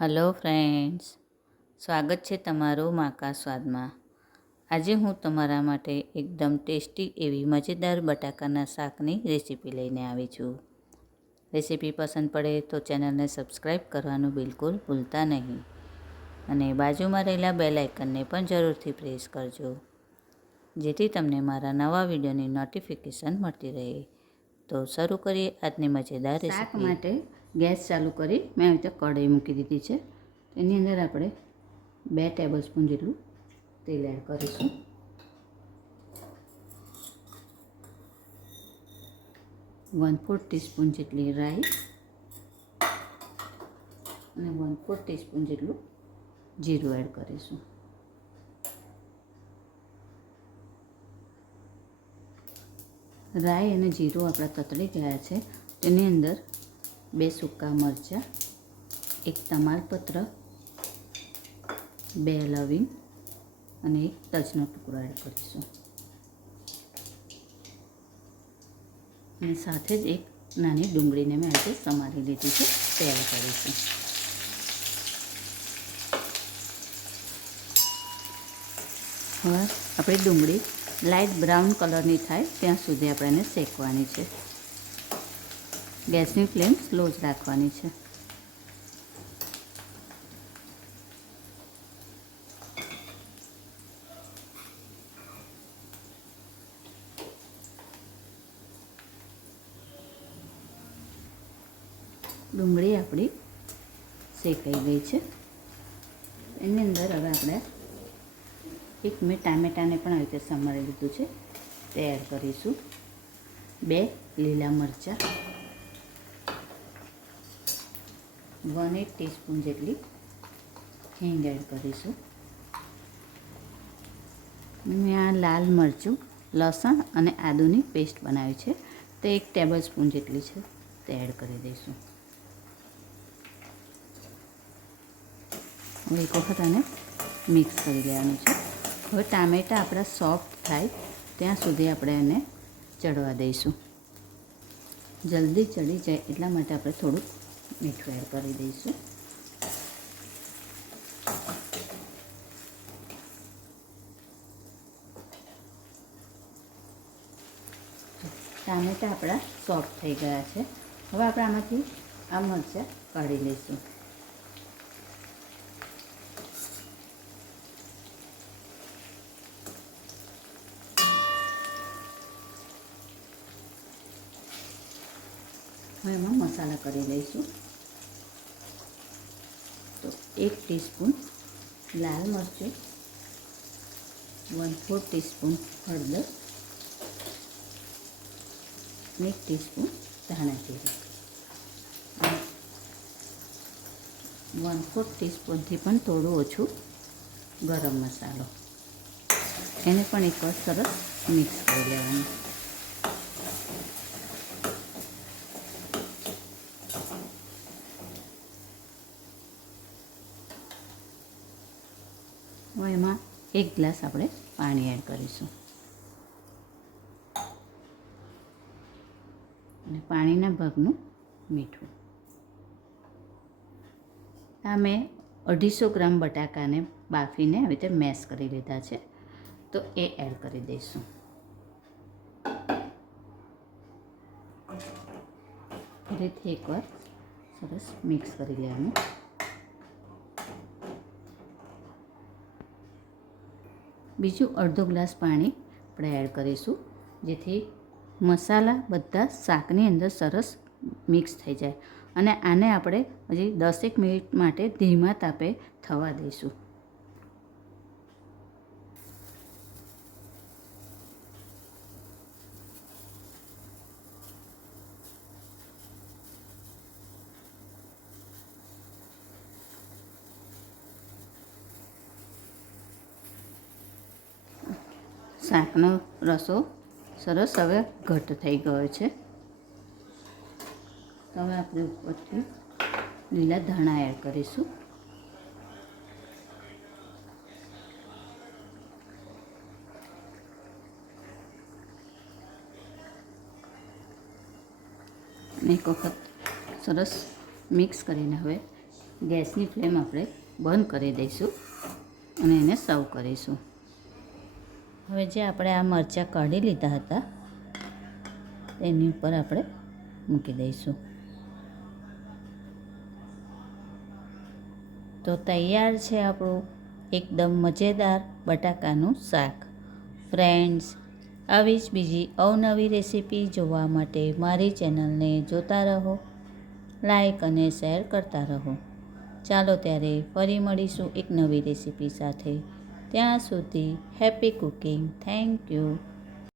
Hello friends, સ્વાગત છે તમારું માકા સ્વાદમાં। આજે હું તમારા માટે એકદમ ટેસ્ટી એવી મજેદાર બટાકાના શાકની રેસીપી લઈને આવી છું। રેસીપી પસંદ પડે તો ચેનલને સબસ્ક્રાઈબ કરવાનું બિલકુલ ભૂલતા નહીં અને બાજુમાં રહેલા બેલ આઇકનને પણ જરૂરથી પ્રેસ કરજો, જેથી તમને મારા નવા વિડીયોની નોટિફિકેશન મળતી રહે। તો શરૂ કરીએ આજની મજેદાર રેસીપી। શાક માટે ગેસ ચાલુ કરી મેં આવી રીતે કઢાઈ મૂકી દીધી છે। એની અંદર આપણે 2 ટેબલસ્પૂન જેટલું તેલ એડ કરીશું। वन फोर्थ टीस्पून જેટલી રાઈ અને 1/4 ટીસ્પૂન જેટલું જીરું એડ કરીશું। રાઈ અને જીરું આપણા તતળી ગયા છે। તેની અંદર 2 સૂકા મરચાં, 1 તમાલપત્ર, 2 લવિંગ અને 1 તજનો ટુકડો એડ કરીશું અને સાથે જ 1 નાની ડુંગળીને મેં આજે સમારી લીધી છે તે એડ કરીશું। હવે આપણી ડુંગળી લાઇટ બ્રાઉન કલરની થાય ત્યાં સુધી આપણે એને શેકવાની છે। ગેસની ફ્લેમ સ્લો જ રાખવાની છે। ડુંગળી આપણી શેકાઈ ગઈ છે। એની અંદર હવે આપણે મેં ટામેટાને પણ આવી રીતે સમારી લીધું છે તે એડ કરીશું। 2 લીલા મરચાં, 1/8 ટીસ્પૂન જેટલી હિંગ એડ કરીશું। મેં આ લાલ મરચું, લસણ અને આદુની પેસ્ટ બનાવી છે તે 1 ટેબલસ્પૂન જેટલી છે તે એડ કરી દઈશું। હવે એક વખત આને મિક્સ કરી દેવાનું છે। હવે ટામેટાં આપણા સોફ્ટ થાય ત્યાં સુધી આપણે એને ચડવા દઈશું। જલ્દી ચડી જાય એટલા માટે આપણે થોડુંક મીઠું એડ કરી દઈશું। ટામેટાં આપણા સોફ્ટ થઈ ગયા છે। હવે આપણે આમાંથી આ મરચાં કાઢી લઈશું। હવે એમાં મસાલા કરી દઈશું। તો 1 ટીસ્પૂન લાલ મરચું, 1/4 ટીસ્પૂન હળદર, 1 ટીસ્પૂન ધાણા જીરું, 1/4 ટીસ્પૂનથી પણ થોડું ઓછું ગરમ મસાલો, એને પણ એકવાર સરસ મિક્સ કરી લેવાનું। હવે એમાં 1 ગ્લાસ આપણે પાણી એડ કરીશું અને પાણીના ભાગનું મીઠું। આ મેં 250 ગ્રામ બટાકાને બાફીને આવી રીતે મેશ કરી લીધા છે તો એ એડ કરી દઈશું। ફરીથી એકવાર સરસ મિક્સ કરી લેવાનું। બીજું અડધો ગ્લાસ પાણી આપણે એડ કરીશું જેથી મસાલા બધા શાકની અંદર સરસ મિક્સ થઈ જાય અને આને આપણે હજી 10 મિનિટ માટે ધીમા તાપે થવા દઈશું। શાકનો રસો સરસ હવે ઘટ થઈ ગયો છે। તો હવે આપણે ઉપરથી લીલા ધાણા એડ કરીશું। એક વખત સરસ મિક્સ કરીને હવે ગેસની ફ્લેમ આપણે બંધ કરી દઈશું અને એને સર્વ કરીશું. હવે જે આપણે આ મરચાં કાઢી લીધા હતા તેની ઉપર આપણે મૂકી દઈશું. તો તૈયાર છે આપણું એકદમ મજેદાર બટાકાનું શાક. ફ્રેન્ડ્સ, આવી જ બીજી અવનવી રેસીપી જોવા માટે મારી ચેનલને જોતા રહો, લાઈક અને શેર કરતા રહો. ચાલો ત્યારે ફરી મળીશું એક નવી રેસીપી સાથે. ત્યાં સુધી હેપી કુકિંગ. Thank you.